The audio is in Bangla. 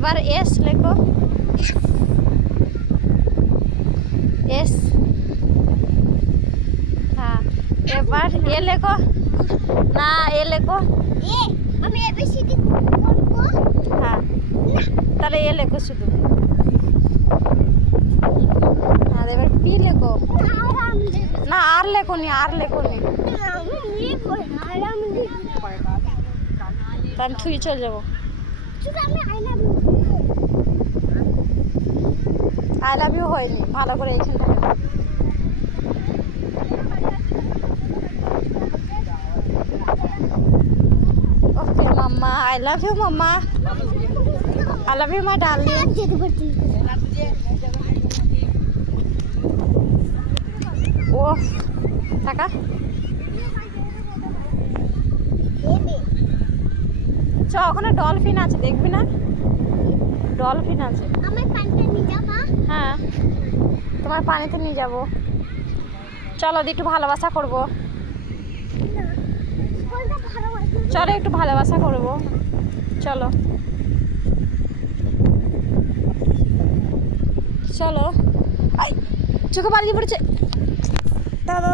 এবার এস লেখো, এস। হ্যাঁ, এবার এ লেখো। না, এ লেখো। আমি এবিসিডি বলবো। হ্যাঁ, তাহলে এ লেখো শুধু। আর এবার পি লেখো। না, আর লেখো নি, আর লেখো নি। আমি থুই চলে যাবো। আই লাভ ইউ হয়নি, ভালো করে এইখানটা লেখো। Okay mamma, I love you mamma, I love you my darling. ও টাকা চ, ওখানে ডলফিন আছে, দেখবি না? ডলফিন আছে। হ্যাঁ, তোমার পানিতে নিয়ে যাব। চলো একটু ভালোবাসা করব। চলো একটু ভালোবাসা করব, চলো চলো। চোখে বাড়িয়ে পড়েছে দাদা।